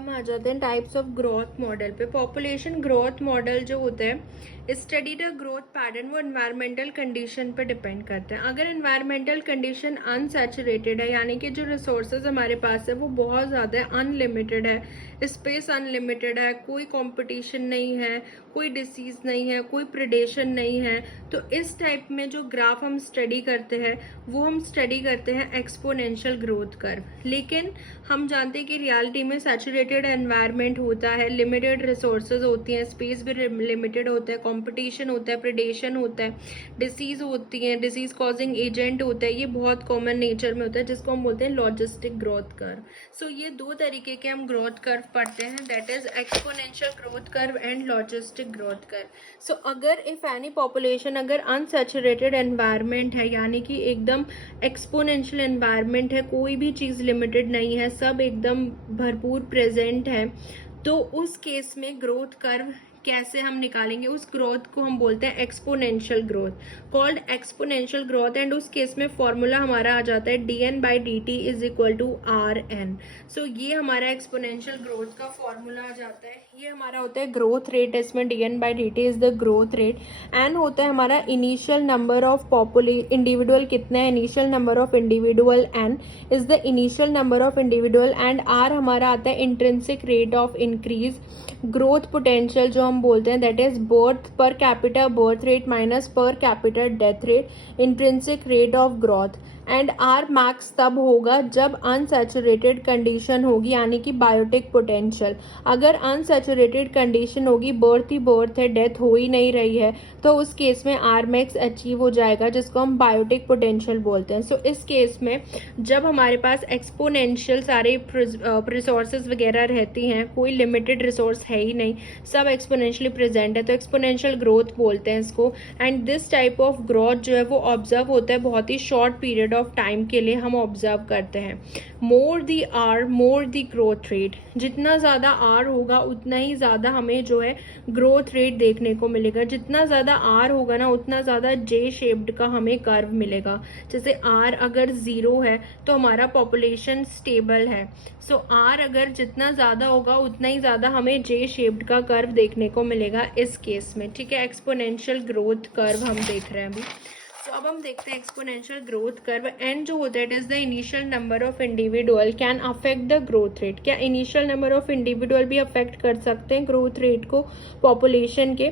हम आ जाते हैं टाइप्स ऑफ ग्रोथ मॉडल पे। पॉपुलेशन ग्रोथ मॉडल जो होते हैं स्टडी द ग्रोथ पैटर्न, वो एनवायरमेंटल कंडीशन पे डिपेंड करते हैं। अगर एनवायरमेंटल कंडीशन अनसैचुरेटेड है, यानी कि जो रिसोर्सेज हमारे पास है वो बहुत ज़्यादा है, अनलिमिटेड है, स्पेस अनलिमिटेड है, कोई कंपटीशन नहीं है, कोई डिसीज नहीं है, कोई प्रिडेशन नहीं है, तो इस टाइप में जो ग्राफ हम स्टडी करते हैं वो हम स्टडी करते हैं एक्सपोनेंशियल ग्रोथ कर्व। लेकिन हम जानते हैं कि रियलिटी में सैचुरेटेड एनवायरनमेंट होता है, लिमिटेड रिसोर्सेज होती हैं, स्पेस भी लिमिटेड होता है, कंपटीशन होता है, प्रिडेशन होता है, डिसीज होती है, डिसीज कॉजिंग एजेंट होता है, ये बहुत कॉमन नेचर में होता है जिसको हम बोलते हैं लॉजिस्टिक ग्रोथ कर्व। सो ये दो तरीके के हम ग्रोथ कर्व पढ़ते हैं, that is exponential growth curve and logistic growth curve. So अगर इफ एनी पॉपुलेशन अगर अनसैचुरेटेड एनवायरनमेंट है, यानी कि एकदम एक्सपोनेंशियल एनवायरनमेंट है, कोई भी चीज़ लिमिटेड नहीं है, सब एकदम भरपूर प्रेजेंट है, तो उस केस में ग्रोथ कर्व कैसे हम निकालेंगे? उस ग्रोथ को हम बोलते हैं exponential growth, called exponential growth. And उस केस में फॉर्मूला हमारा आ जाता है dn/dt is equal to rn। So ये हमारा एक्सपोनेंशियल ग्रोथ का फॉर्मूला आ जाता है। ये हमारा होता है ग्रोथ रेट, इसमें dn/dt is the growth rate. N होता है हमारा इनिशियल नंबर ऑफ इंडिविजुअल, कितने हैं? Initial number of individual, n is the initial number of individual, and r हमारा आता है intrinsic rate of increase. Growth potential जो हम बोलते हैं that is birth per capita birth rate minus per capita death rate, intrinsic rate of growth. And r max तब होगा जब अनसैचुरेटेड कंडीशन होगी, यानी कि बायोटिक पोटेंशियल। अगर अनसैचुरेटेड कंडीशन होगी, बर्थ ही बर्थ है, डेथ हो ही नहीं रही है, तो उस केस में आर मैक्स अचीव हो जाएगा, जिसको हम बायोटिक पोटेंशियल बोलते हैं। सो इस केस में जब हमारे पास एक्सपोनेंशियल सारे रिसोर्सेज वगैरह रहती हैं, कोई लिमिटेड रिसोर्स है ही नहीं, सब एक्सपोनेंशियली प्रेजेंट है, तो एक्सपोनेंशियल ग्रोथ बोलते हैं इसको। And this type of growth जो है वो ऑब्जर्व होता है बहुत ही शॉर्ट पीरियड ऑफ टाइम के लिए हम ऑब्जर्व करते हैं। More the R more the growth rate, जितना ज़्यादा आर होगा उतना ही ज़्यादा हमें जो है ग्रोथ रेट देखने को मिलेगा। जितना ज़्यादा आर होगा ना उतना ज़्यादा जे शेप्ड का हमें कर्व मिलेगा। जैसे आर अगर 0 है तो हमारा पॉपुलेशन स्टेबल है। सो आर अगर जितना ज़्यादा होगा उतना ही ज़्यादा हमें जे शेप्ड का कर्व देखने को मिलेगा इस केस में। ठीक है, एक्सपोनेंशियल ग्रोथ कर्व हम देख रहे हैं अभी। तो अब हम देखते हैं एक्सपोनेंशियल ग्रोथ कर्व। एंड जो होता है it is the initial number of individual can affect the growth rate. क्या इनिशियल नंबर ऑफ इंडिविजुअल भी अफेक्ट कर सकते हैं ग्रोथ रेट को पॉपुलेशन के?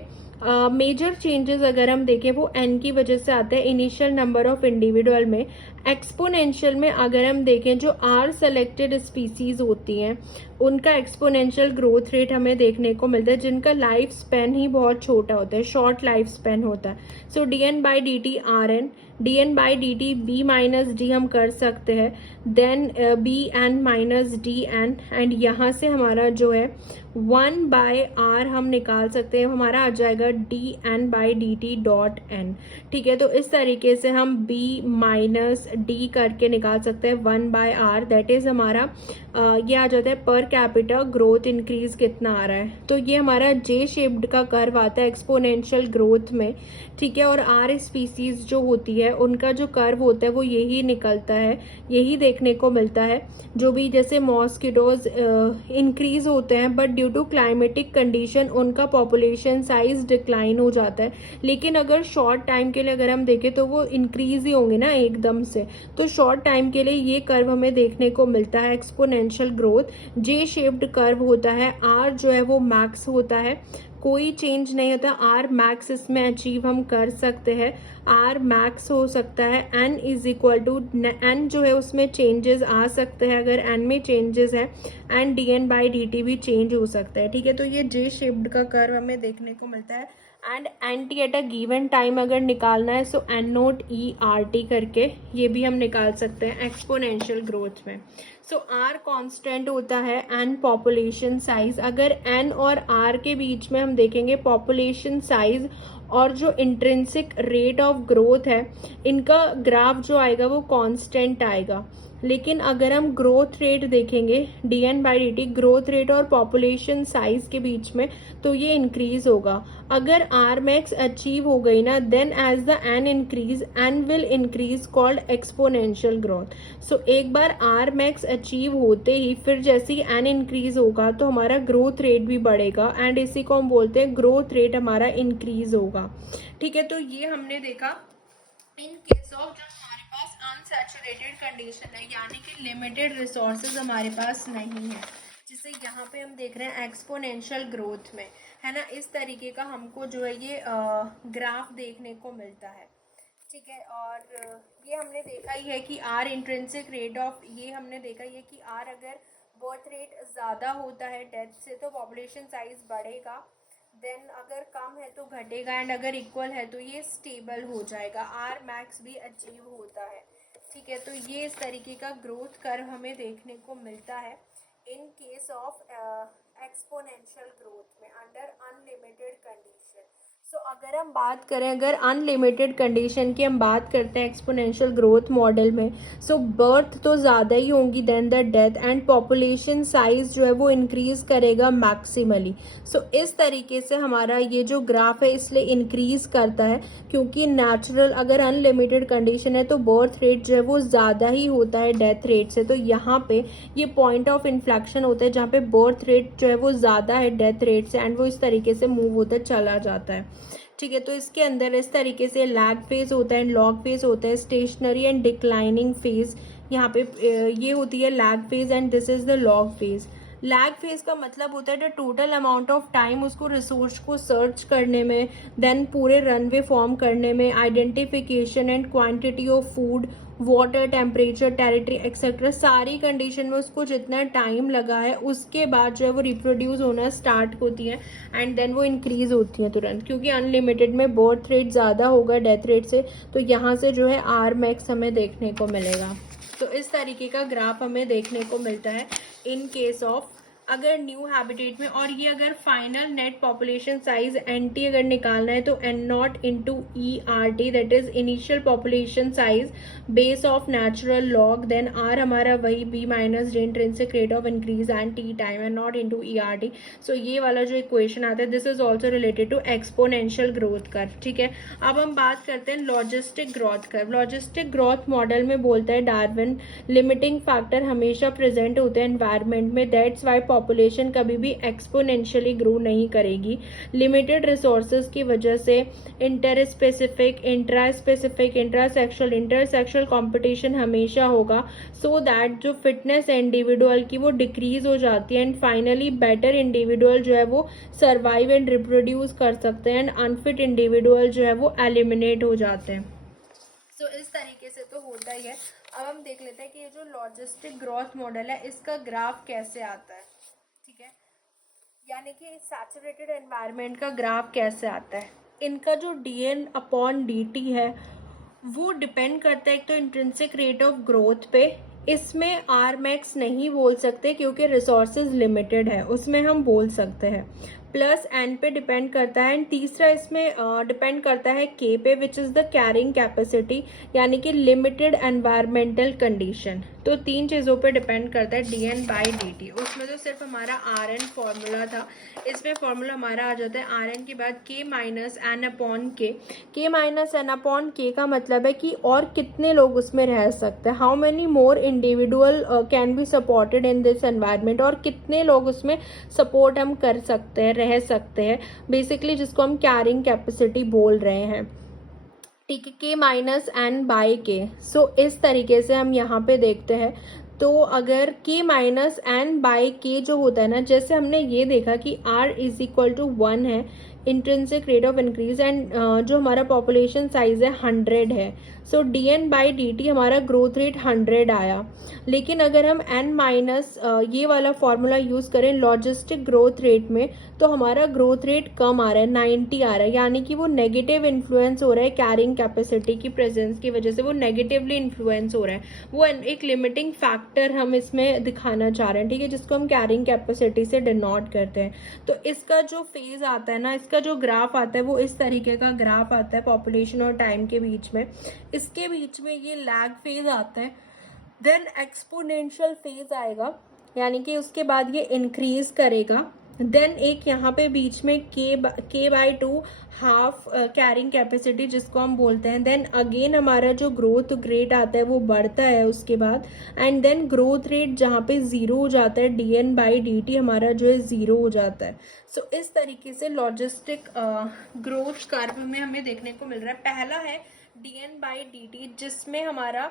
मेजर चेंजेस अगर हम देखें वो एन की वजह से आते हैं इनिशियल नंबर ऑफ इंडिविजुअल में। एक्सपोनेंशियल में अगर हम देखें जो आर सेलेक्टेड स्पीसीज होती हैं उनका एक्सपोनेंशियल ग्रोथ रेट हमें देखने को मिलता है, जिनका लाइफ स्पेन ही बहुत छोटा होता है, शॉर्ट लाइफ स्पेन होता है। So dn/dt rn, dn/dt b minus d हम कर सकते हैं, then bn minus dn, and यहाँ से हमारा जो है 1/r हम निकाल सकते हैं, हमारा आ जाएगा dn/dt डॉट n। ठीक है, तो इस तरीके से हम b माइनस डी करके निकाल सकते हैं 1/r, दैट इज हमारा ये आ जाता है पर कैपिटा ग्रोथ इंक्रीज कितना आ रहा है। तो ये हमारा जे शेप्ड का कर्व आता है एक्सपोनेंशियल ग्रोथ में। ठीक है, और आर स्पीसीज जो होती है उनका जो कर्व होता है वो यही निकलता है, यही देखने को मिलता है। जो भी जैसे मॉस्किटोज इंक्रीज होते हैं but due to climatic condition उनका पॉपुलेशन साइज डिक्लाइन हो जाता है। लेकिन अगर शॉर्ट टाइम के लिए अगर हम देखें तो वो इंक्रीज ही होंगे ना एकदम से, तो शॉर्ट टाइम के लिए ये कर्व हमें देखने को मिलता है एक्सपोनेंशियल ग्रोथ। जे शेप्ड कर्व होता है, आर जो है वो मैक्स होता है, कोई चेंज नहीं होता, आर मैक्स इसमें अचीव हम कर सकते हैं, आर मैक्स हो सकता है। N is equal to n जो है उसमें चेंजेस आ सकते हैं अगर एन में चेंजेस है, एंड dn/dt भी चेंज हो सकता है। ठीक है, तो ये जे शेप्ड का कर्व हमें देखने को मिलता है। And anti at a given time अगर निकालना है सो n0 करके ये भी हम निकाल सकते हैं एक्सपोनेंशियल ग्रोथ में। सो आर कांस्टेंट होता है एन पॉपुलेशन साइज। अगर एन और आर के बीच में हम देखेंगे पॉपुलेशन साइज और जो इंट्रिंसिक रेट ऑफ ग्रोथ है, इनका ग्राफ जो आएगा वो कांस्टेंट आएगा। लेकिन अगर हम ग्रोथ रेट देखेंगे dn/dt, ग्रोथ रेट और पॉपुलेशन साइज के बीच में, तो ये इंक्रीज होगा। अगर आर मैक्स अचीव हो गई ना, then as the N increase, N will increase, called exponential growth. So एक बार आर मैक्स अचीव होते ही फिर जैसे ही एन इंक्रीज होगा तो हमारा ग्रोथ रेट भी बढ़ेगा, एंड इसी को हम बोलते हैं ग्रोथ रेट हमारा इंक्रीज होगा। ठीक है, तो ये हमने देखा इन केस ऑफ जब हमारे पास अनसैचुरेटेड कंडीशन है, यानी कि लिमिटेड रिसोर्सेज हमारे पास नहीं है, जिसे यहाँ पे हम देख रहे हैं एक्सपोनेंशियल ग्रोथ में, है ना। इस तरीके का हमको जो है ये ग्राफ देखने को मिलता है। ठीक है, और ये हमने देखा ही है कि आर इंट्रिंसिक रेट ऑफ, ये हमने देखा ही है कि आर अगर बर्थ रेट ज़्यादा होता है डेथ से तो पॉपुलेशन साइज बढ़ेगा, देन अगर कम है तो घटेगा, एंड अगर इक्वल है तो ये स्टेबल हो जाएगा, आर मैक्स भी अचीव होता है। ठीक है, तो ये इस तरीके का ग्रोथ कर्व हमें देखने को मिलता है in case of exponential growth में अंडर अनलिमिटेड कंडीशन। सो अगर हम बात करें, अगर अनलिमिटेड कंडीशन की हम बात करते हैं एक्सपोनेंशियल ग्रोथ मॉडल में, सो बर्थ तो ज़्यादा ही होंगी than the death, and population size जो है वो इंक्रीज करेगा मैक्सिमली। सो इस तरीके से हमारा ये जो ग्राफ है इसलिए इंक्रीज करता है, क्योंकि नेचुरल अगर अनलिमिटेड कंडीशन है तो बर्थ रेट जो है वो ज़्यादा ही होता है डेथ रेट से। तो यहाँ पे ये पॉइंट ऑफ इन्फ्लेक्शन होता है जहाँ पे बर्थ रेट जो है वो ज़्यादा है डेथ रेट से, एंड वो इस तरीके से मूव होता चला जाता है। ठीक है, तो इसके अंदर इस तरीके से लैग फेज होता है, लॉग फेज होता है, स्टेशनरी एंड डिक्लाइनिंग फेज। यहाँ पे ये होती है lag phase, and this is the log phase. Lag phase का मतलब होता है the total amount of time उसको रिसोर्स को सर्च करने में, देन पूरे रनवे फॉर्म करने में, identification and quantity of food, water, temperature, territory etcetera, सारी कंडीशन में उसको जितना टाइम लगा है उसके बाद जो है वो रिप्रोड्यूस होना स्टार्ट होती है, एंड देन वो इंक्रीज होती है तुरंत, क्योंकि अनलिमिटेड में बर्थ रेट ज़्यादा होगा डेथ रेट से, तो यहाँ से जो है आर मैक्स हमें देखने को मिलेगा। तो इस तरीके का ग्राफ हमें देखने को मिलता है इन केस ऑफ अगर न्यू हैबिटेट में। और ये अगर final net population size NT अगर निकालना है तो N not into E R T, that is initial population size base of natural log, then R हमारा वही B minus D intrinsic rate of increase and T time, N not into E R T. So ये वाला जो equation आता है this is also related to exponential growth curve. ठीक है, अब हम बात करते हैं logistic growth curve. Logistic growth model में बोलता है डार्विन लिमिटिंग फैक्टर हमेशा प्रेजेंट होते हैं एनवायरमेंट में, दैट्स वाई पॉपुलेशन कभी भी एक्सपोनेंशियली ग्रो नहीं करेगी। लिमिटेड रिसोर्सेज की वजह से inter specific, intra specific, intrasexual, intersexual competition हमेशा होगा, सो दैट जो फिटनेस है इंडिविजुअल की वो डिक्रीज हो जाती है, एंड फाइनली बेटर इंडिविजुअल जो है वो सर्वाइव एंड रिप्रोड्यूस कर सकते हैं, एंड अनफिट इंडिविजुअल जो है वो एलिमिनेट हो जाते हैं। तो इस तरीके से तो होता ही है। अब हम देख लेते हैं कि ये जो लॉजिस्टिक ग्रोथ मॉडल है इसका ग्राफ कैसे आता है। ठीक है, यानी कि सैचुरेटेड एनवायरनमेंट का ग्राफ कैसे आता है। इनका जो dn/dt है वो डिपेंड करता है एक तो इंट्रिंसिक रेट ऑफ ग्रोथ पे, इसमें आर मैक्स नहीं बोल सकते क्योंकि रिसोर्सेज लिमिटेड है, उसमें हम बोल सकते हैं, प्लस एन पे डिपेंड करता है, एंड तीसरा इसमें डिपेंड करता है के पे, which is the carrying capacity, यानी कि लिमिटेड एनवायरमेंटल कंडीशन। तो तीन चीज़ों पे डिपेंड करता है dn/dt। उसमें तो सिर्फ हमारा आर एन फॉर्मूला था, इसमें फॉर्मूला हमारा आ जाता है आर एन के बाद k माइनस एन अपॉन के। k माइनस एन अपॉन के का मतलब है कि और कितने लोग उसमें रह सकते हैं, how many more individual can be supported in this environment, और कितने लोग उसमें सपोर्ट हम कर सकते हैं, रह सकते हैं, बेसिकली जिसको हम कैरिंग कैपेसिटी बोल रहे हैं। ठीक है, के माइनस एन बाई के। सो इस तरीके से हम यहाँ पे देखते हैं। तो अगर के माइनस एन बाई के जो होता है ना, जैसे हमने ये देखा कि r इज इक्वल टू 1 है intrinsic rate of increase, and जो हमारा पॉपुलेशन साइज है 100 है, सो dn/dt हमारा ग्रोथ रेट 100 आया। लेकिन अगर हम n माइनस ये वाला फॉर्मूला यूज़ करें लॉजिस्टिक ग्रोथ रेट में, तो हमारा ग्रोथ रेट कम आ रहा है, 90 आ रहा है, यानी कि वो नेगेटिव इन्फ्लुएंस हो रहा है कैरिंग कैपेसिटी की प्रेजेंस की वजह से, वो नेगेटिवली इन्फ्लुएंस हो रहा है, वो एक लिमिटिंग फैक्टर हम इसमें दिखाना चाह रहे हैं। ठीक है, जिसको हम कैरिंग कैपेसिटी से डिनोट करते हैं। तो इसका जो फेज आता है ना, इसका जो ग्राफ आता है वो इस तरीके का ग्राफ आता है पॉपुलेशन और टाइम के बीच में। इसके बीच में ये लैग फेज आता है, देन एक्सपोनेंशियल फेज आएगा, यानी कि उसके बाद ये इंक्रीज करेगा। देन एक यहाँ पे बीच में k/2 हाफ कैरिंग कैपेसिटी जिसको हम बोलते हैं। देन अगेन हमारा जो ग्रोथ रेट आता है वो बढ़ता है उसके बाद, एंड देन ग्रोथ रेट जहाँ पे जीरो हो जाता है, dn/dt हमारा जो है जीरो हो जाता है। सो इस तरीके से लॉजिस्टिक ग्रोथ कर्व में हमें देखने को मिल रहा है। पहला है dn/dt जिसमें हमारा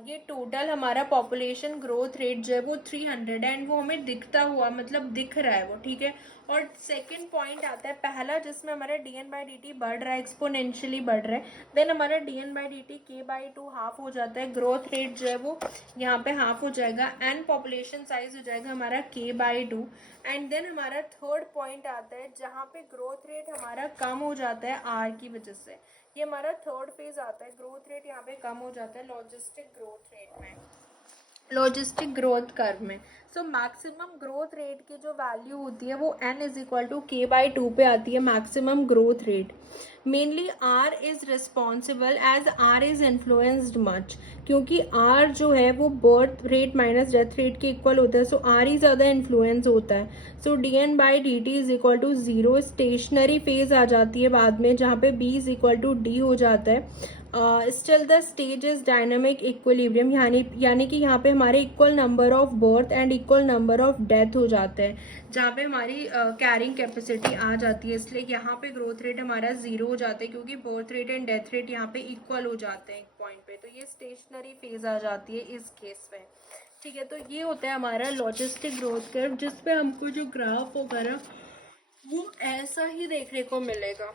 ये टोटल हमारा पॉपुलेशन ग्रोथ रेट जो है वो 300 है, एंड वो हमें दिखता हुआ मतलब दिख रहा है वो, ठीक है। और सेकंड पॉइंट आता है पहला जिसमें हमारा dn/dt बढ़ रहा है, एक्सपोनेंशियली बढ़ रहा है। देन हमारा dn/dt k/2 हाफ हो जाता है, ग्रोथ रेट जो है वो यहाँ पे हाफ हो जाएगा, एंड पॉपुलेशन साइज हो जाएगा हमारा k/2। एंड देन हमारा थर्ड पॉइंट आता है जहाँ पे ग्रोथ रेट हमारा कम हो जाता है आर की वजह से। ये हमारा थर्ड फेज आता है, ग्रोथ रेट यहाँ पे कम हो जाता है लॉजिस्टिक ग्रोथ रेट में, लॉजिस्टिक ग्रोथ कर्व में। सो मैक्सिमम ग्रोथ रेट की जो वैल्यू होती है वो n=k/2 पे आती है, maximum growth rate. Mainly r is responsible as r is influenced much, क्योंकि r जो है वो birth rate minus death rate के इक्वल होता है, सो r ही ज़्यादा इन्फ्लुएंस होता है। So dn/dt is equal to zero, stationary phase आ जाती है बाद में जहाँ पे b is equal to d हो जाता है। Still the stage is dynamic equilibrium, यानी कि यहाँ पे हमारे equal number of birth and equal number of death हो जाते हैं, जहाँ पे हमारी कैरिंग कैपेसिटी आ जाती है। इसलिए यहाँ पे ग्रोथ रेट हमारा जीरो हो जाता है, क्योंकि birth rate and death rate यहाँ पे इक्वल हो जाते हैं एक पॉइंट पे। तो ये स्टेशनरी फेज आ जाती है इस केस में, ठीक है। तो ये होता है हमारा लॉजिस्टिक ग्रोथ कर्व, जिसपे हमको जो ग्राफ होगा ना वो ऐसा ही देखने को मिलेगा।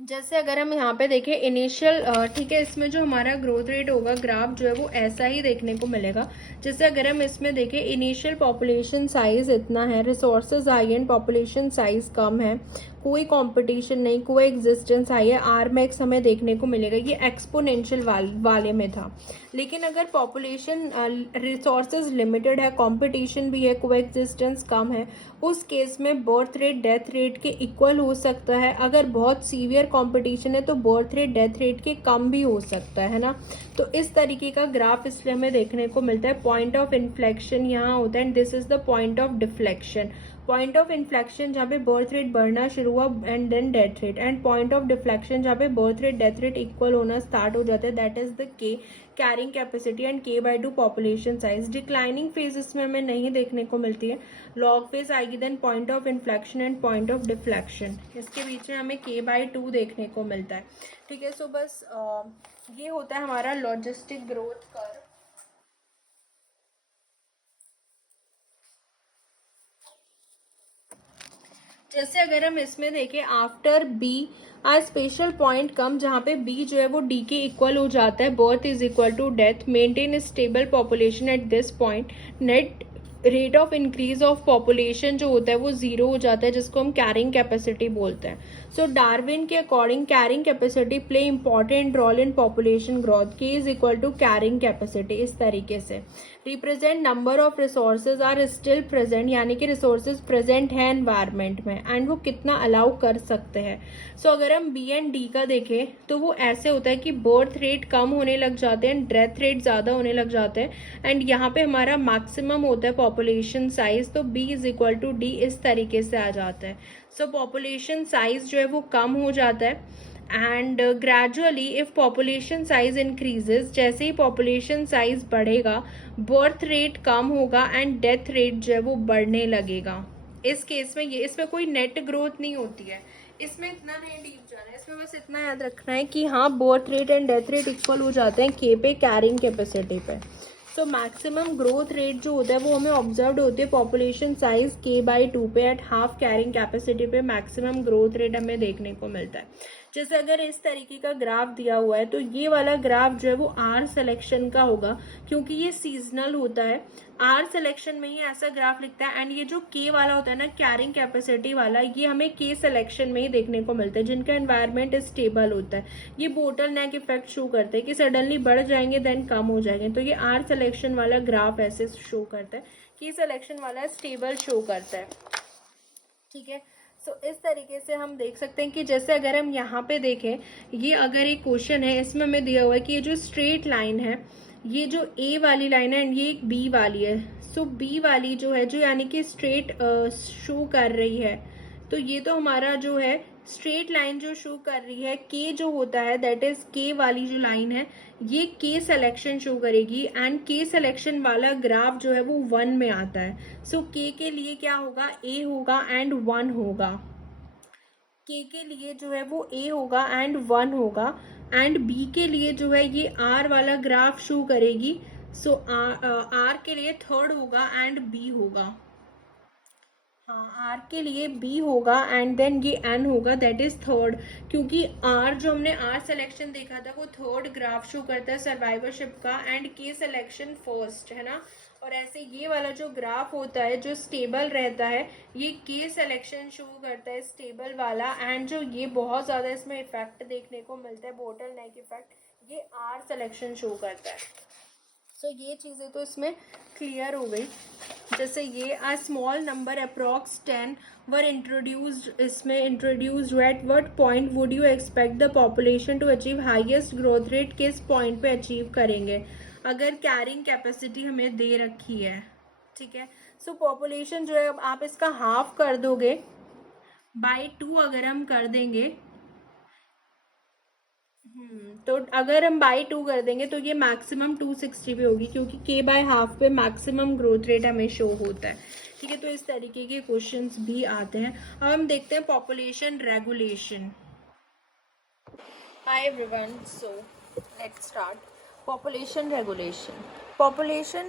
जैसे अगर हम यहाँ पे देखें इनिशियल, ठीक है, इसमें जो हमारा ग्रोथ रेट होगा ग्राफ जो है वो ऐसा ही देखने को मिलेगा। जैसे अगर हम इसमें देखें इनिशियल पॉपुलेशन साइज इतना है, resources high and population size कम है, कोई कंपटीशन नहीं, कोई एग्जिस्टेंस हाई है, आर मैक्स हमें देखने को मिलेगा। ये एक्सपोनेंशियल वाले में था। लेकिन अगर पॉपुलेशन रिसोर्सेज लिमिटेड है, कंपटीशन भी है, कोई एग्जिस्टेंस कम है, उस केस में बर्थ रेट डेथ रेट के इक्वल हो सकता है। अगर बहुत सीवियर कंपटीशन है तो बर्थ रेट डेथ रेट के कम भी हो सकता है ना। तो इस तरीके का ग्राफ इसलिए हमें देखने को मिलता है। पॉइंट ऑफ इन्फ्लेक्शन यहाँ होता है, and this is the point of deflection. Point of inflection जहाँ पे बर्थ रेट बढ़ना शुरू हुआ and then death rate, and point of deflection जहाँ पे birth rate death rate equal होना स्टार्ट हो जाता है, that is the k carrying capacity and k/2 population size. Declining phase इसमें हमें नहीं देखने को मिलती है, लॉग फेज आएगी, then point of inflection and point of deflection, इसके बीच में हमें k/2 देखने को मिलता है, ठीक है। सो बस ये होता है हमारा लॉजिस्टिक ग्रोथ कर्व। जैसे अगर हम इसमें देखें आफ्टर बी आ स्पेशल पॉइंट कम, जहाँ पे बी जो है वो डी के इक्वल हो जाता है, birth is equal to death, maintain stable population at this point, net rate of increase of population जो होता है वो जीरो हो जाता है, जिसको हम कैरिंग कैपेसिटी बोलते हैं। सो डार्विन के according carrying capacity play important role in population growth, K is equal to carrying capacity. इस तरीके से represent number of resources are still present, यानी कि रिसोर्सेज प्रेजेंट है एनवायरमेंट में, एंड वो कितना अलाउ कर सकते हैं। सो अगर हम बी एंड डी का देखें तो वो ऐसे होता है कि बर्थ रेट कम होने लग जाते हैं, डेथ रेट ज़्यादा होने लग जाते हैं, एंड यहाँ पे हमारा मैक्सिमम होता है पॉपुलेशन साइज, तो b is equal to d इस तरीके से आ जाता है। सो पॉपुलेशन साइज जो है वो कम हो जाता है, and gradually if population size increases, जैसे ही पॉपुलेशन साइज बढ़ेगा बर्थ रेट कम होगा एंड डेथ रेट जो है वो बढ़ने लगेगा। इस केस में ये इसमें कोई नेट ग्रोथ नहीं होती है, इसमें इतना नहीं डीप जाना है, इसमें बस इतना याद रखना है कि हाँ birth rate and death rate equal हो जाते हैं के पे, कैरिंग कैपेसिटी पे। सो मैक्सिमम ग्रोथ रेट जो होता है वो हमें ऑब्जर्व होती है पॉपुलेशन साइज k/2 पे, एट हाफ कैरिंग कैपेसिटी पे मैक्सिमम ग्रोथ रेट हमें देखने को मिलता है। जैसे अगर इस तरीके का ग्राफ दिया हुआ है तो ये वाला ग्राफ जो है वो आर सिलेक्शन का होगा, क्योंकि ये सीजनल होता है। आर सिलेक्शन में ही ऐसा ग्राफ लिखता है, एंड ये जो के वाला होता है ना कैरिंग कैपेसिटी वाला, ये हमें के सिलेक्शन में ही देखने को मिलता है, जिनका एनवायरनमेंट स्टेबल होता है। ये बोटल नेक इफेक्ट शो करते हैं कि सडनली बढ़ जाएंगे देन कम हो जाएंगे, तो ये आर सिलेक्शन वाला ग्राफ ऐसे शो करता है, के सिलेक्शन वाला स्टेबल शो करता है, ठीक है। सो इस तरीके से हम देख सकते हैं कि जैसे अगर हम यहाँ पे देखें, ये अगर एक क्वेश्चन है, इसमें हमें दिया हुआ है कि ये जो स्ट्रेट लाइन है ये जो ए वाली लाइन है एंड ये एक बी वाली है, सो बी वाली जो है जो यानी कि स्ट्रेट शो कर रही है, तो ये तो हमारा जो है स्ट्रेट लाइन जो शो कर रही है, के जो होता है दैट इज के वाली जो लाइन है ये के सिलेक्शन शो करेगी एंड के सिलेक्शन वाला ग्राफ जो है वो 1 में आता है। सो के के लिए क्या होगा, ए होगा एंड 1 होगा, के लिए जो है वो ए होगा एंड 1 होगा, एंड बी के लिए जो है ये आर वाला ग्राफ शो करेगी, सो आर के लिए थर्ड होगा एंड बी होगा, हाँ आर के लिए बी होगा एंड देन ये एन होगा दैट इज थर्ड, क्योंकि आर जो हमने आर सिलेक्शन देखा था वो थर्ड ग्राफ शो करता है सर्वाइवरशिप का एंड के सिलेक्शन फर्स्ट, है ना। और ऐसे ये वाला जो ग्राफ होता है जो स्टेबल रहता है ये के सिलेक्शन शो करता है स्टेबल वाला, एंड जो ये बहुत ज़्यादा इसमें इफेक्ट देखने को मिलता है बोटल नेक इफेक्ट, ये आर सिलेक्शन शो करता है। सो ये चीज़ें तो इसमें क्लियर हो गई। जैसे ये a small number approx 10 were introduced, इसमें introduced at what point would you expect the population to achieve highest growth rate, किस पॉइंट पे अचीव करेंगे अगर कैरिंग कैपेसिटी हमें दे रखी है, ठीक है। सो पॉपुलेशन जो है अब आप इसका हाफ कर दोगे बाय 2 अगर हम कर देंगे, तो अगर हम बाई 2 कर देंगे तो ये मैक्सिमम 260 पे होगी, क्योंकि के बाय हाफ पे मैक्सिमम ग्रोथ रेट हमें शो होता है, ठीक है। तो इस तरीके के क्वेश्चंस भी आते हैं। अब हम देखते हैं population regulation. Hi everyone, so let's start population regulation. Population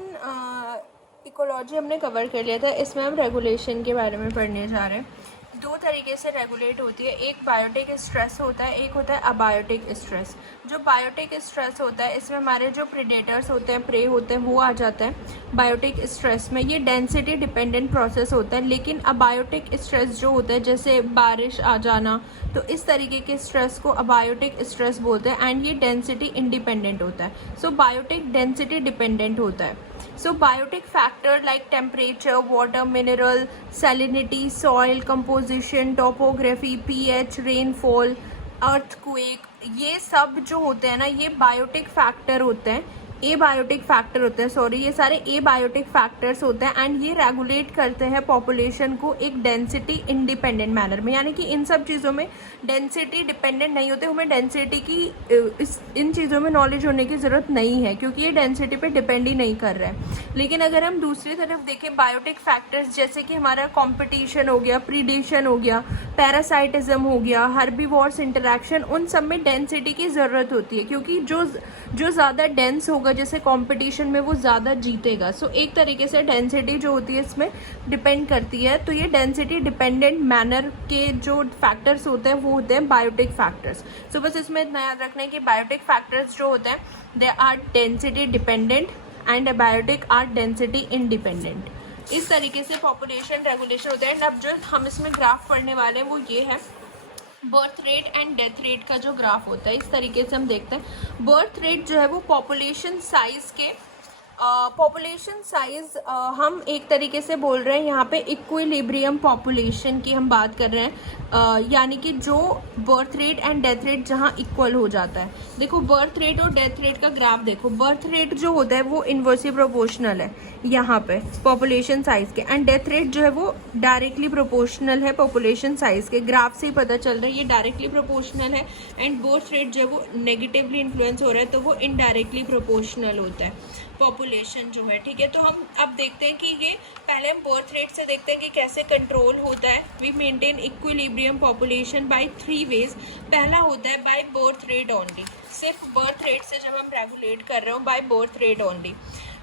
ecology हमने कवर कर लिया था, इसमें हम रेगुलेशन के बारे में पढ़ने जा रहे हैं। 2 तरीके से रेगुलेट होती है, एक बायोटिक स्ट्रेस होता है, एक होता है अबायोटिक स्ट्रेस। जो बायोटिक स्ट्रेस होता है इसमें हमारे जो प्रेडेटर्स होते हैं, प्रे होते हैं, वो आ जाते हैं बायोटिक स्ट्रेस में। ये डेंसिटी डिपेंडेंट प्रोसेस होता है। लेकिन अबायोटिक स्ट्रेस जो होता है जैसे बारिश आ जाना, तो इस तरीके के स्ट्रेस को अबायोटिक स्ट्रेस बोलते हैं एंड ये डेंसिटी इंडिपेंडेंट होता है। सो बायोटिक डेंसिटी डिपेंडेंट होता है। So biotic factor like temperature, water, mineral, salinity, soil composition, topography, pH, rainfall, earthquake, ये सब जो होते हैं ना ये बायोटिक फैक्टर होते हैं, ए बायोटिक फैक्टर होते हैं, सॉरी ये सारे ए बायोटिक फैक्टर्स होते हैं एंड ये रेगुलेट करते हैं पॉपुलेशन को एक डेंसिटी इंडिपेंडेंट मैनर में। यानी कि इन सब चीज़ों में डेंसिटी डिपेंडेंट नहीं होते, हमें डेंसिटी की इन चीज़ों में नॉलेज होने की ज़रूरत नहीं है क्योंकि ये डेंसिटी पे डिपेंड ही नहीं कर रहा है। लेकिन अगर हम दूसरी तरफ देखें बायोटिक फैक्टर्स जैसे कि हमारा कॉम्पिटिशन हो गया, प्रीडेशन हो गया, पैरासाइटिज्म हो गया, हर्बीवोर्स इंटरैक्शन, उन सब में डेंसिटी की ज़रूरत होती है क्योंकि जो ज़्यादा डेंस होगा जैसे कंपटीशन में वो ज़्यादा जीतेगा। सो एक तरीके से डेंसिटी जो होती है इसमें डिपेंड करती है। तो ये डेंसिटी डिपेंडेंट मैनर के जो फैक्टर्स होते हैं वो होते हैं बायोटिक फैक्टर्स। सो बस इसमें इतना याद रखना है कि बायोटिक फैक्टर्स जो होते हैं they are density dependent and biotic are density independent. इस तरीके से पॉपुलेशन रेगुलेशन होता है। एंड अब जो हम इसमें ग्राफ पढ़ने वाले हैं वो ये है birth rate and death rate का जो ग्राफ होता है। इस तरीके से हम देखते हैं बर्थ रेट जो है वो पॉपुलेशन साइज के पॉपुलेशन साइज हम एक तरीके से बोल रहे हैं यहाँ पे इक्विलिब्रियम पॉपुलेशन की हम बात कर रहे हैं, यानी कि जो birth rate and death rate जहाँ इक्वल हो जाता है। देखो बर्थ रेट और डेथ रेट का ग्राफ देखो, बर्थ रेट जो होता है वो इन्वर्सली प्रोपोर्शनल है यहाँ पे पॉपुलेशन साइज के, एंड डेथ रेट जो है वो डायरेक्टली प्रोपोर्शनल है पॉपुलेशन साइज के। ग्राफ से ही पता चल रहा है ये डायरेक्टली प्रोपोर्शनल है एंड बर्थ रेट जो है वो नेगेटिवली इन्फ्लुएंस हो रहा है तो वो इनडायरेक्टली प्रोपोर्शनल होता है पॉपुलेशन जो है, ठीक है। तो हम अब देखते हैं कि ये पहले हम बर्थ रेट से देखते हैं कि कैसे कंट्रोल होता है। We maintain equilibrium population by 3 ways. पहला होता है बाय बर्थ रेट ओनली, सिर्फ बर्थ रेट से जब हम रेगुलेट कर रहे हो by birth rate only.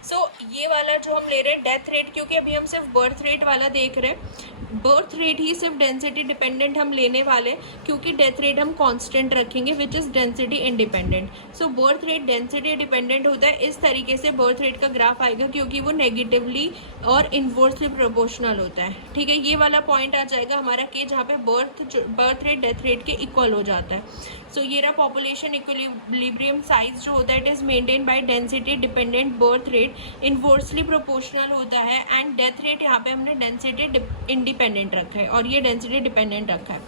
So ये वाला जो हम ले रहे हैं डेथ रेट, क्योंकि अभी हम सिर्फ बर्थ रेट वाला देख रहे हैं, बर्थ रेट ही सिर्फ डेंसिटी डिपेंडेंट हम लेने वाले क्योंकि डेथ रेट हम कांस्टेंट रखेंगे which is density independent. So birth rate density dependent होता है। इस तरीके से बर्थ रेट का ग्राफ आएगा क्योंकि वो नेगेटिवली और इनवर्सली प्रोपोर्शनल होता है, ठीक है। ये वाला पॉइंट आ जाएगा हमारा कि जहाँ पे बर्थ रेट डेथ रेट के इक्वल हो जाता है। सो ये रहा पॉपुलेशन इक्विलिब्रियम साइज जो होता है it is maintain by density dependent birth rate, inversely proportional होता है एंड डेथ रेट यहाँ पे हमने डेंसिटी इंडिपेंडेंट रखा है और ये डेंसिटी डिपेंडेंट रखा है।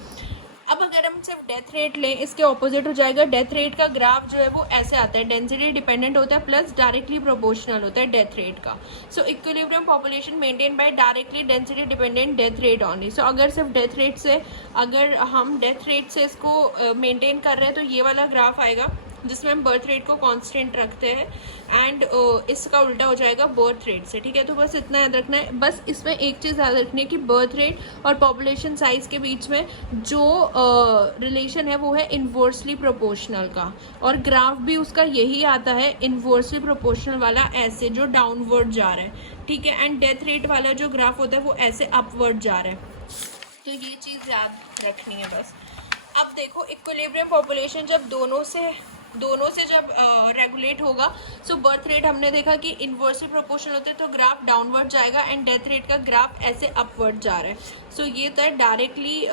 अब अगर हम सिर्फ डेथ रेट लें, इसके ऑपोजिट हो जाएगा। डेथ रेट का ग्राफ जो है वो ऐसे आता है, डेंसिटी डिपेंडेंट होता है प्लस डायरेक्टली प्रोपोर्शनल होता है डेथ रेट का। So equilibrium population maintain by directly density dependent death rate only. So अगर सिर्फ डेथ रेट से, अगर हम डेथ रेट से इसको मेंटेन कर रहे हैं तो ये वाला ग्राफ आएगा जिसमें हम बर्थ रेट को कांस्टेंट रखते हैं, एंड इसका उल्टा हो जाएगा बर्थ रेट से। ठीक है, तो बस इतना याद रखना है। बस इसमें एक चीज़ याद रखनी है कि बर्थ रेट और पॉपुलेशन साइज के बीच में जो रिलेशन है वो है इन्वर्सली प्रोपोर्शनल का, और ग्राफ भी उसका यही आता है इन्वर्सली प्रोपोर्शनल वाला, ऐसे जो डाउनवर्ड जा रहा है। ठीक है, एंड डेथ रेट वाला जो ग्राफ होता है वो ऐसे अपवर्ड जा रहा है। तो ये चीज़ याद रखनी है बस। अब देखो, इक्विलिब्रियम पॉपुलेशन जब दोनों से जब रेगुलेट होगा, सो बर्थ रेट हमने देखा कि इन्वर्सली प्रोपोर्शनल होते हैं तो ग्राफ डाउनवर्ड जाएगा, एंड डेथ रेट का ग्राफ ऐसे अपवर्ड जा रहा है। सो ये तो है directly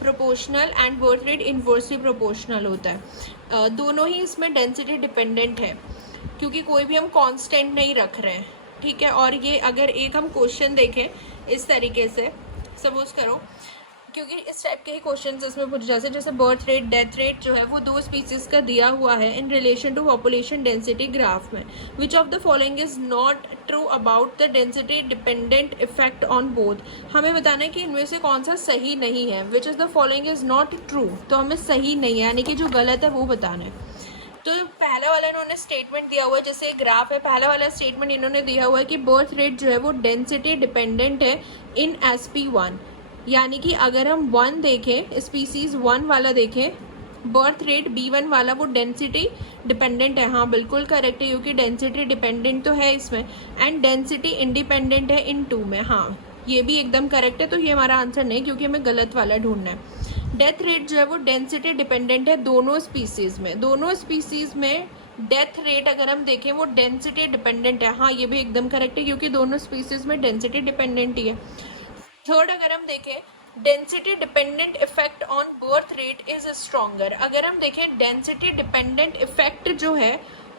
proportional, and birth rate inversely proportional होता है। दोनों ही इसमें डेंसिटी डिपेंडेंट है क्योंकि कोई भी हम कांस्टेंट नहीं रख रहे हैं। ठीक है, और ये अगर एक हम क्वेश्चन देखें इस तरीके से, सपोज करो, क्योंकि इस टाइप के ही क्वेश्चन इसमें पूछे जाते हैं, जैसे बर्थ रेट डेथ रेट जो है वो दो स्पीसीज का दिया हुआ है in relation to population density graph में। Which of the following is not true about the density dependent effect on both. हमें बताना है कि इनमें से कौन सा सही नहीं है। Which of the following is not true, तो हमें सही नहीं है यानी कि जो गलत है वो बताना है। तो पहला वाला इन्होंने स्टेटमेंट दिया हुआ है, जैसे ग्राफ है, पहला वाला स्टेटमेंट इन्होंने दिया हुआ है कि बर्थ रेट जो है वो डेंसिटी डिपेंडेंट है इन SP1, यानी कि अगर हम 1 देखें, स्पीसीज 1 वाला देखें, बर्थ रेट B1 वाला वो डेंसिटी डिपेंडेंट है। हाँ बिल्कुल करेक्ट है, क्योंकि डेंसिटी डिपेंडेंट तो है इसमें, एंड डेंसिटी इंडिपेंडेंट है इन 2 में। हाँ ये भी एकदम करेक्ट है, तो ये हमारा आंसर नहीं, क्योंकि हमें गलत वाला ढूंढना है। डेथ रेट जो है वो डेंसिटी डिपेंडेंट है दोनों स्पीसीज में। दोनों स्पीसीज में डेथ रेट अगर हम देखें वो डेंसिटी डिपेंडेंट है। हाँ ये भी एकदम करेक्ट है, क्योंकि दोनों स्पीसीज में डेंसिटी डिपेंडेंट ही है। थर्ड अगर हम देखें, density dependent effect on birth rate is stronger. अगर हम देखें डेंसिटी डिपेंडेंट इफेक्ट जो है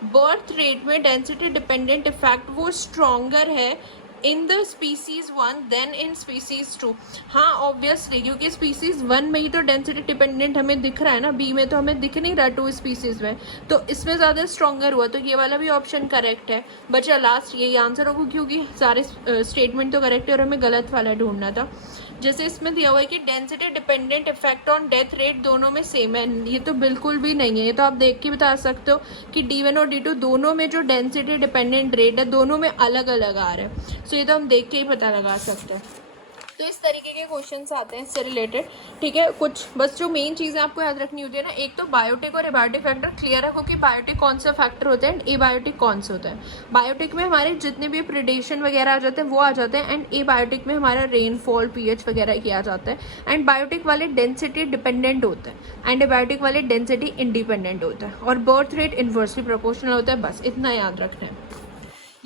बर्थ रेट में, डेंसिटी डिपेंडेंट इफेक्ट वो स्ट्रॉन्गर है in the species 1 than in species 2। हाँ ऑब्वियसली, क्योंकि स्पीसीज 1 में ही तो डेंसिटी डिपेंडेंट हमें दिख रहा है ना, बी में तो हमें दिख नहीं रहा 2 स्पीसीज में, तो इसमें ज़्यादा स्ट्रॉन्गर हुआ, तो ये वाला भी ऑप्शन करेक्ट है। बचा लास्ट यही आंसर होगा, क्योंकि सारे स्टेटमेंट तो करेक्ट है और हमें गलत वाला ढूंढना था। जैसे इसमें दिया हुआ है कि density dependent effect on death rate दोनों में सेम है, ये तो बिल्कुल भी नहीं है। ये तो आप देख के बता सकते हो कि D1 और D2 दोनों में जो डेंसिटी डिपेंडेंट रेट है दोनों में अलग अलग आ रहे हैं। सो ये तो हम देख के ही पता लगा सकते हैं। तो इस तरीके के क्वेश्चंस आते हैं इससे रिलेटेड। ठीक है, कुछ बस जो मेन चीज़ें आपको याद रखनी होती है ना, एक तो बायोटिक और एबायोटिक फैक्टर क्लियर रखो कि बायोटिक कौन सा फैक्टर होता है एंड एबायोटिक कौन से होता है। बायोटिक में हमारे जितने भी प्रिडेशन वगैरह आ जाते हैं वो आ जाते हैं, एंड एबायोटिक में हमारा रेनफॉल pH वगैरह किया जाता है। एंड बायोटिक वाले डेंसिटी डिपेंडेंट होते हैं एंड एबायोटिक वाले डेंसिटी इंडिपेंडेंट होता है, और बर्थ रेट इन्वर्सली प्रोपोर्शनल होता है। बस इतना याद रखना है।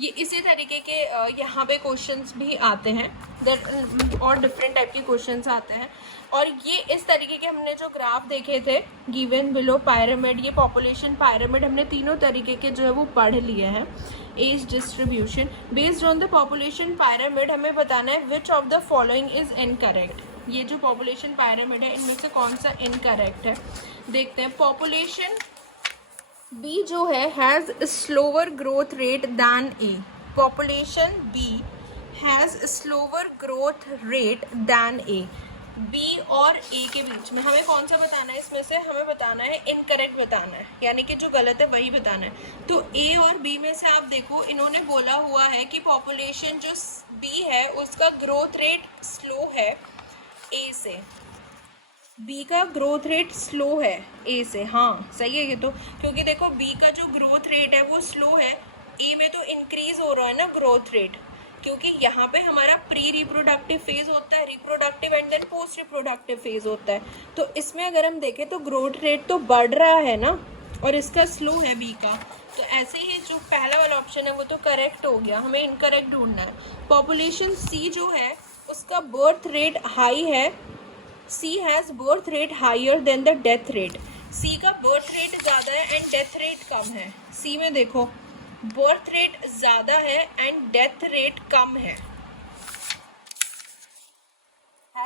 ये इसी तरीके के यहाँ पे क्वेश्चंस भी आते हैं, और डिफरेंट टाइप के क्वेश्चंस आते हैं। और ये इस तरीके के हमने जो ग्राफ देखे थे गिवन बिलो पिरामिड, ये पॉपुलेशन पिरामिड, हमने तीनों तरीके के जो है वो पढ़ लिए हैं। Age distribution based on the population pyramid, हमें बताना है which of the following is incorrect. ये जो पॉपुलेशन पिरामिड है इनमें से कौन सा इनकरेक्ट है, देखते हैं। पॉपुलेशन बी जो है has slower growth rate than a. Population b has slower growth rate than a. B और ए के बीच में हमें कौन सा बताना है, इसमें से हमें बताना है इनकरेक्ट बताना है, यानी कि जो गलत है वही बताना है। तो ए और बी में से आप देखो, इन्होंने बोला हुआ है कि पॉपुलेशन जो बी है उसका ग्रोथ रेट स्लो है ए से, बी का ग्रोथ रेट स्लो है ए से। हाँ सही है ये तो, क्योंकि देखो बी का जो ग्रोथ रेट है वो स्लो है, ए में तो इंक्रीज हो रहा है ना ग्रोथ रेट, क्योंकि यहाँ पे हमारा प्री रिप्रोडक्टिव फेज होता है, reproductive and then post reproductive phase होता है। तो इसमें अगर हम देखें तो ग्रोथ रेट तो बढ़ रहा है ना, और इसका स्लो है बी का, तो ऐसे ही जो पहला वाला ऑप्शन है वो तो करेक्ट हो गया, हमें इनकरेक्ट ढूंढना है। पॉपुलेशन सी जो है उसका बर्थ रेट हाई है, C has birth rate higher than the death rate। C का birth rate ज़्यादा है एंड डेथ रेट कम है। C में देखो birth rate ज़्यादा है एंड डेथ रेट कम है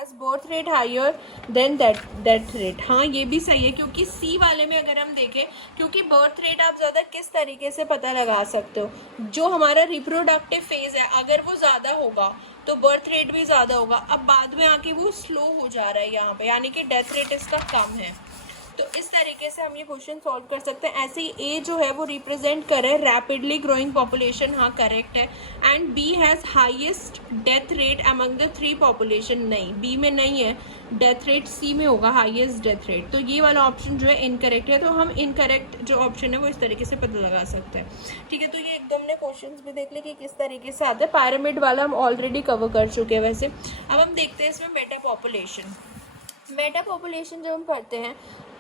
has birth rate higher than death rate. हाँ ये भी सही है, क्योंकि सी वाले में अगर हम देखें, क्योंकि बर्थ रेट आप ज़्यादा किस तरीके से पता लगा सकते हो, जो हमारा रिप्रोडक्टिव फेज है अगर वो ज़्यादा होगा तो बर्थ रेट भी ज़्यादा होगा। अब बाद में आके वो स्लो हो जा रहा है यहाँ पे, यानी कि डेथ रेट इसका कम है। तो इस तरीके से हम ये क्वेश्चन सॉल्व कर सकते हैं। ऐसे ही ए जो है वो रिप्रेजेंट करे रैपिडली ग्रोइंग पॉपुलेशन, हाँ करेक्ट है। And b has highest death rate among the 3 population, नहीं बी में नहीं है, डेथ रेट सी में होगा हाईएस्ट डेथ रेट। तो ये वाला ऑप्शन जो है इनकरेक्ट है। तो हम इनकरेक्ट जो ऑप्शन है वो इस तरीके से पता लगा सकते हैं। ठीक है, तो ये एकदम ने क्वेश्चन भी देख ले कि किस तरीके से आता है। पैरामिड वाला हम ऑलरेडी कवर कर चुके हैं वैसे। अब हम देखते हैं इसमें मेटा पॉपुलेशन। मेटा पॉपुलेशन जब हम पढ़ते हैं,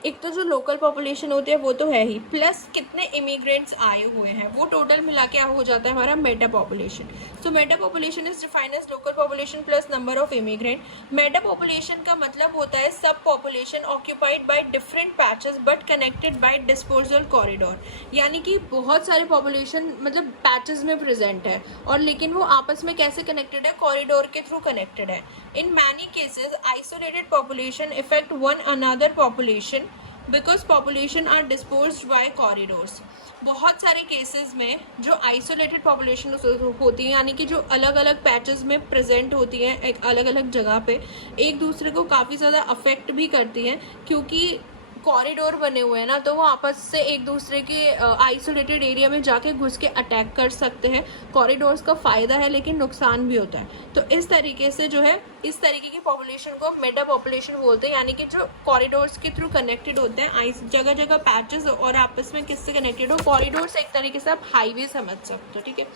एक तो जो लोकल पॉपुलेशन होती है वो तो है ही, प्लस कितने इमिग्रेंट्स आए हुए हैं, वो टोटल मिला के हो जाता है हमारा meta population. So meta population is defined as local population plus number of immigrant. Meta population का मतलब होता है sub population occupied by different patches but connected by disposal corridor, यानी कि बहुत सारे पॉपुलेशन मतलब पैचेस में प्रेजेंट है और लेकिन वो आपस में कैसे कनेक्टेड है, कॉरिडोर के थ्रू कनेक्टेड है। In many cases isolated population effect one another population because population are disposed by corridors. बहुत सारे केसेस में जो आइसोलेटेड पॉपुलेशन होती है, यानी कि जो अलग अलग पैचेस में प्रेजेंट होती हैं एक अलग अलग जगह पे, एक दूसरे को काफ़ी ज़्यादा अफेक्ट भी करती हैं, क्योंकि कॉरिडोर बने हुए हैं ना, तो वो आपस से एक दूसरे के आइसोलेटेड एरिया में जाके घुस के अटैक कर सकते हैं। कॉरिडोर्स का फ़ायदा है लेकिन नुकसान भी होता है। तो इस तरीके से जो है इस तरीके की पॉपुलेशन को मेटा पॉपुलेशन बोलते हैं, यानी कि जो कॉरिडोर्स के थ्रू कनेक्टेड होते हैं, जगह जगह पैचेस और आपस में किससे कनेक्टेड हो, कॉरिडोर्स एक तरीके से आप हाईवे समझ सकते हो। ठीक है,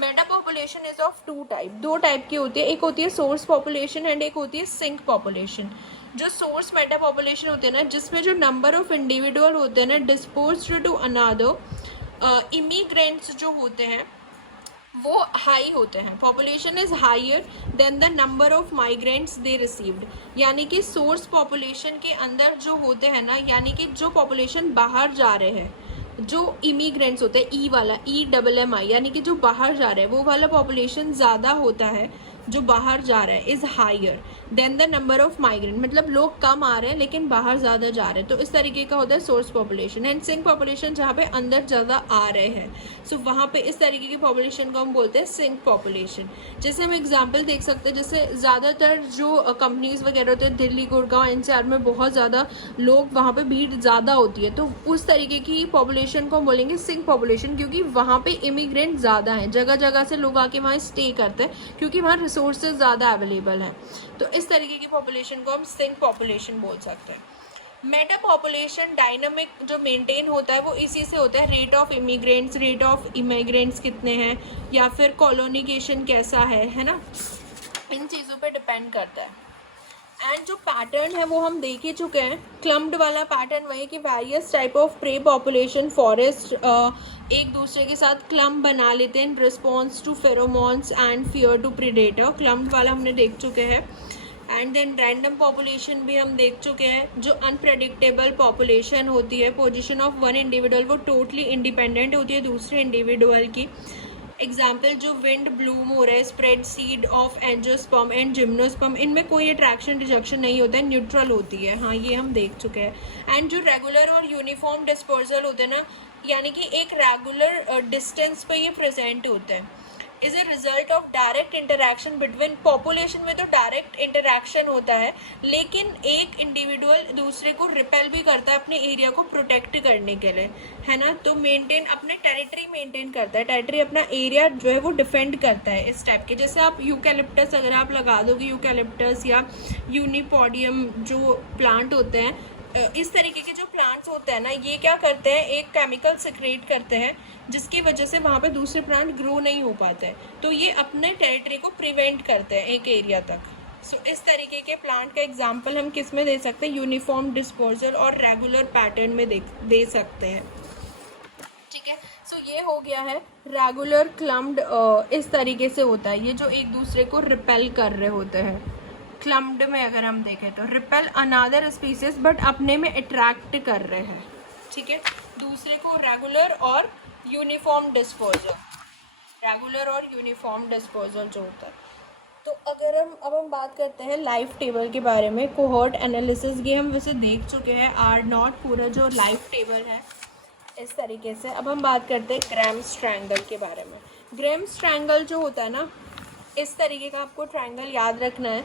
Meta population is of 2 type, 2 type की होती है, एक होती है सोर्स पॉपुलेशन एंड एक होती है सिंक पॉपुलेशन। जो सोर्स मेटा पॉपुलेशन होते हैं ना, जिसमें जो नंबर ऑफ इंडिविजुअल होते हैं ना डिस्पोज्ड टू अनदर इमिग्रेंट्स जो होते हैं वो हाई होते हैं, population is higher than the number of migrants they received. यानी कि सोर्स पॉपुलेशन के अंदर जो होते हैं ना, यानी कि जो पॉपुलेशन बाहर जा रहे हैं, जो इमिग्रेंट्स होते हैं ई वाला EMMI, यानी कि जो बाहर जा रहे हैं वो वाला पॉपुलेशन ज़्यादा होता है, जो बाहर जा रहा है is higher than the number of migrant, मतलब लोग कम आ रहे हैं लेकिन बाहर ज़्यादा जा रहे हैं। तो इस तरीके का होता है source population. And sink population जहाँ पे अंदर ज़्यादा आ रहे हैं, सो वहाँ पे इस तरीके की पॉपुलेशन को हम बोलते हैं सिंक पॉपुलेशन। जैसे हम एग्जाम्पल देख सकते हैं, जैसे ज़्यादातर जो कंपनीज़ वगैरह होते हैं दिल्ली, गुड़गांव, NCR में बहुत ज़्यादा लोग, वहाँ पर भीड़ ज़्यादा होती है, तो उस तरीके की पॉपुलेशन को हम बोलेंगे सिंक पॉपुलेशन, क्योंकि वहाँ पे इमिग्रेंट ज़्यादा हैं, जगह जगह से लोग आके वहाँ स्टे करते हैं क्योंकि वहाँ रिसोर्सेज ज़्यादा अवेलेबल हैं। तो इस तरीके की पॉपुलेशन को हम सिंक पॉपुलेशन बोल सकते हैं। मेटा पॉपुलेशन डायनामिक जो मेंटेन होता है वो इसी से होता है, रेट ऑफ इमिग्रेंट्स कितने हैं या फिर कॉलोनिकेशन कैसा है ना, इन चीज़ों पे डिपेंड करता है। एंड जो पैटर्न है वो हम देख ही चुके हैं, क्लम्प्ड वाला पैटर्न वही कि various type of prey population forest एक दूसरे के साथ क्लम्प बना लेते हैं in response to pheromones and fear to predator. Clumped वाला हमने देख चुके हैं। एंड देन रैंडम पॉपुलेशन भी हम देख चुके हैं। जो अनप्रेडिक्टेबल पॉपुलेशन होती है, पोजीशन ऑफ वन इंडिविजुअल वो टोटली इंडिपेंडेंट होती है दूसरे इंडिविजुअल की। एग्जाम्पल जो विंड ब्लूम हो रहा है, spread seed of angiosperm and gymnosperm, इनमें कोई अट्रैक्शन रिजेक्शन नहीं होता है, न्यूट्रल होती है। हाँ ये हम देख चुके हैं। एंड जो रेगुलर और यूनिफॉर्म डिस्पर्सल होते हैं ना, यानी कि एक रेगुलर डिस्टेंस पे ये प्रेजेंट होते हैं, is a result of direct interaction between population में। तो डायरेक्ट इंटरेक्शन होता है लेकिन एक इंडिविजुअल दूसरे को रिपेल भी करता है अपने एरिया को प्रोटेक्ट करने के लिए, है ना। तो मेंटेन अपने टेरिटरी मेंटेन करता है, टेरिटरी अपना एरिया जो है वो डिफेंड करता है इस टाइप के। जैसे आप यूकैलिप्टस अगर आप लगा दोगे, यूकैलिप्टस या यूनिपोडियम जो प्लांट होते हैं, इस तरीके के जो प्लांट्स होते हैं ना, ये क्या करते हैं, एक केमिकल सिक्रेट करते हैं जिसकी वजह से वहाँ पे दूसरे प्लांट ग्रो नहीं हो पाते हैं। तो ये अपने टेरिटरी को प्रिवेंट करते हैं एक एरिया तक। सो इस तरीके के प्लांट का एग्जांपल हम किस में दे सकते हैं, यूनिफॉर्म डिस्पोजल और रेगुलर पैटर्न में दे सकते हैं। ठीक है, सो ये हो गया है रेगुलर क्लम्प्ड, इस तरीके से होता है ये, जो एक दूसरे को रिपेल कर रहे होते हैं। क्लम्प्ड में अगर हम देखें तो रिपेल अनदर स्पीसीज बट अपने में अट्रैक्ट कर रहे हैं। ठीक है, दूसरे को रेगुलर और यूनिफॉर्म डिस्पोजल, रेगुलर और यूनिफॉर्म डिस्पोजल जो होता है। तो अगर अब हम बात करते हैं लाइफ टेबल के बारे में, कोहॉर्ट एनालिसिस, ये हम वैसे देख चुके हैं, आर नॉट पूरा जो लाइफ टेबल है इस तरीके से। अब हम बात करते हैं ग्राम्स ट्रायंगल के बारे में। ग्राम्स ट्रायंगल जो होता है ना, इस तरीके का आपको ट्रायंगल याद रखना है।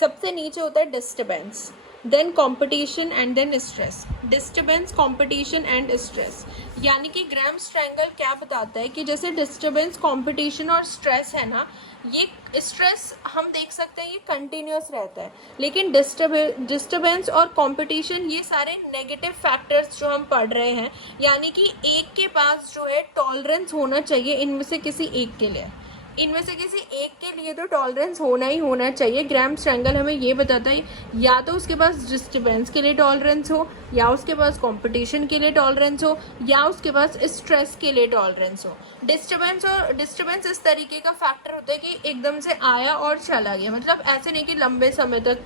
सबसे नीचे होता है disturbance, then competition and then stress. Disturbance, competition and stress, यानी कि ग्राम्स ट्रायंगल क्या बताता है कि जैसे डिस्टर्बेंस, कंपटीशन और स्ट्रेस है ना, ये स्ट्रेस हम देख सकते हैं ये कंटिन्यूस रहता है, लेकिन डिस्टर्बेंस और कंपटीशन ये सारे नेगेटिव फैक्टर्स जो हम पढ़ रहे हैं, यानी कि एक के पास जो है टॉलरेंस होना चाहिए इनमें से किसी एक के लिए, इनमें से किसी एक के लिए तो टॉलरेंस होना ही होना चाहिए। ग्राम्स ट्रायंगल हमें ये बताता है या तो उसके पास डिस्टर्बेंस के लिए टॉलरेंस हो, या उसके पास कंपटीशन के लिए टॉलरेंस हो, या उसके पास स्ट्रेस के लिए टॉलरेंस हो। डिस्टर्बेंस इस तरीके का फैक्टर होता है कि एकदम से आया और चला गया, मतलब ऐसे नहीं कि लंबे समय तक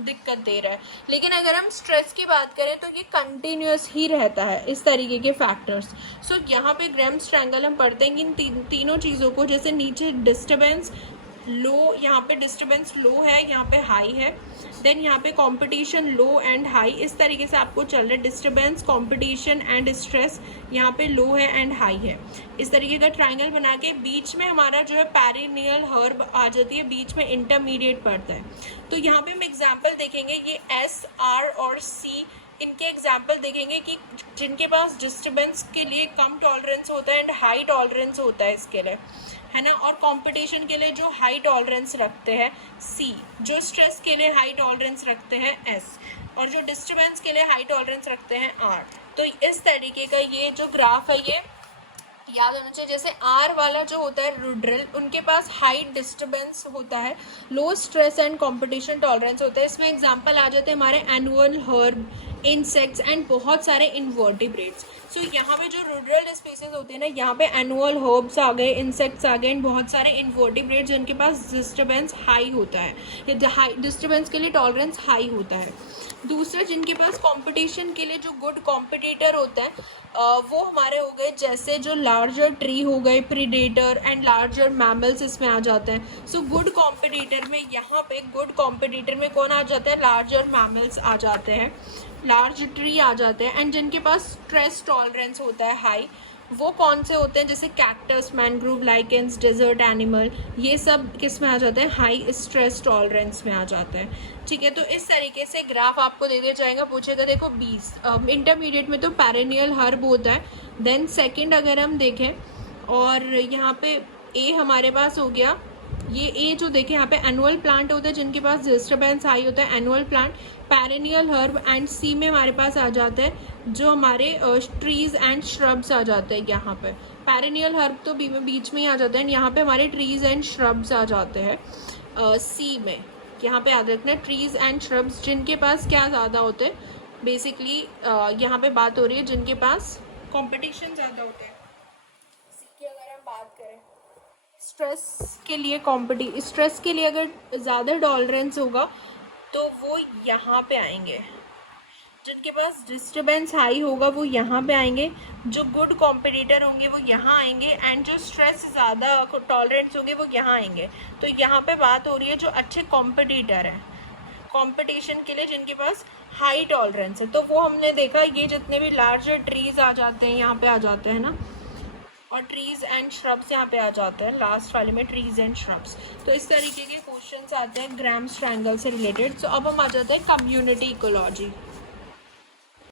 दिक्कत दे रहा है। लेकिन अगर हम स्ट्रेस की बात करें तो ये कंटिन्यूस ही रहता है, इस तरीके के फैक्टर्स। सो यहाँ पे ग्राम्स ट्रायंगल हम पढ़ते हैं कि इन तीनों चीज़ों को, जैसे नीचे डिस्टर्बेंस लो, यहाँ पे डिस्टर्बेंस लो है, यहाँ पे हाई है, देन यहाँ पे कंपटीशन लो एंड हाई, इस तरीके से आपको चल रहा है। डिस्टर्बेंस, कंपटीशन एंड स्ट्रेस, यहाँ पे लो है एंड हाई है, इस तरीके का ट्रायंगल बना के बीच में हमारा जो है पेरिनियल हर्ब आ जाती है, बीच में इंटरमीडिएट पड़ता है। तो यहाँ पे हम एग्जाम्पल देखेंगे, ये एस, आर और सी, इनके एग्जाम्पल देखेंगे कि जिनके पास डिस्टर्बेंस के लिए कम टॉलरेंस होता है एंड हाई टॉलरेंस होता है इसके लिए, है ना, और कंपटीशन के लिए जो हाई टॉलरेंस रखते हैं सी, जो स्ट्रेस के लिए हाई टॉलरेंस रखते हैं एस, और जो डिस्टर्बेंस के लिए हाई टॉलरेंस रखते हैं आर। तो इस तरीके का ये जो ग्राफ है ये याद होना चाहिए। जैसे आर वाला जो होता है रुड्रल, उनके पास हाई डिस्टर्बेंस होता है, लो स्ट्रेस एंड कंपटीशन टॉलरेंस होता है। इसमें एग्जांपल आ जाते हैं हमारे एनुअल हर्ब, इंसेक्ट्स एंड बहुत सारे इन्वर्टिब्रेट्स। सो यहाँ पे जो रुड्रल स्पीसीज होते हैं ना, यहाँ पे एनुअल हर्ब्स आ गए, इंसेक्ट्स आ गए एंड बहुत सारे इन्वर्टिब्रेट्स जिनके पास डिस्टर्बेंस हाई होता है, डिस्टर्बेंस के लिए टॉलरेंस हाई होता है। दूसरा, जिनके पास कंपटीशन के लिए जो गुड कॉम्पिटिटर होता है वो हमारे हो गए, जैसे जो लार्जर ट्री हो गए, प्रीडेटर एंड लार्जर मैमल्स इसमें आ जाते हैं। सो गुड कॉम्पिटिटर में, यहाँ पे गुड कॉम्पिटिटर में कौन आ जाता है, लार्जर मैमल्स आ जाते हैं, लार्ज ट्री आ जाते हैं। एंड जिनके पास स्ट्रेस टॉलरेंस होता है हाई, वो कौन से होते हैं, जैसे cactus, mangrove, lichens, desert animal, ये सब किस में आ जाते हैं, हाई स्ट्रेस टॉलरेंस में आ जाते हैं। ठीक है, तो इस तरीके से ग्राफ आपको दे दिया जाएगा, पूछेगा देखो 20 इंटरमीडिएट में तो पेरेनियल हर्ब होता है। देन सेकंड अगर हम देखें, और यहाँ पे ए हमारे पास हो गया, ये ए जो देखें यहाँ पे एनुअल प्लांट होता है जिनके पास डिस्टर्बेंस हाई होता है, annual plant, perennial herb. And C में हमारे पास आ जाता है जो हमारे ट्रीज एंड श्रब्स आ जाते हैं। यहाँ पे पेरेनियल हर्ब तो बीच में ही आ जाता है, यहाँ पे हमारे ट्रीज एंड श्रब्स आ जाते हैं सी में। यहाँ पे याद रखना, ट्रीज एंड श्रब्स जिनके पास क्या ज़्यादा होते हैं, बेसिकली यहाँ पे बात हो रही है जिनके पास कंपटीशन ज़्यादा होते हैं। सी की अगर हम बात करें, स्ट्रेस के लिए अगर ज़्यादा टॉलरेंस होगा तो वो यहाँ पे आएंगे, जिनके पास डिस्टर्बेंस हाई होगा वो यहाँ पे आएंगे, जो गुड कॉम्पिटिटर होंगे वो यहाँ आएंगे, एंड जो स्ट्रेस ज़्यादा टॉलरेंस होंगे वो यहाँ आएंगे। तो यहाँ पे बात हो रही है जो अच्छे कॉम्पिटिटर हैं कंपटीशन के लिए, जिनके पास हाई टॉलरेंस है। तो वो हमने देखा, ये जितने भी लार्जर ट्रीज आ जाते हैं यहाँ पे आ जाते हैं ना, और ट्रीज एंड श्रब्स यहाँ पे आ जाते हैं लास्ट वाले में, ट्रीज एंड श्रब्स। तो इस तरीके के क्वेश्चंस आते हैं ग्राम्स ट्रायंगल से रिलेटेड। तो अब हम आ जाते हैं कम्युनिटी इकोलॉजी।